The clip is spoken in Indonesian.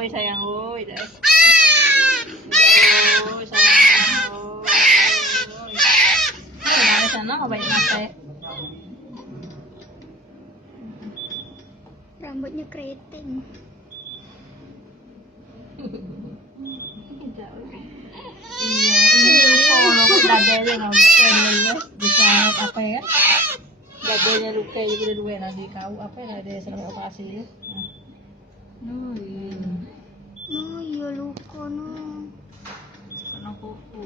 Oi sayang, oi guys. Oi sayang, oi. Dari sana nggak banyak mata. Rambutnya keriting. Iya, ini kalau dadanya nggak bisa apa ya? Dadanya luka juga dua nanti kau apa ya ada selama operasi ya. No, iya luka no. Karena kuku.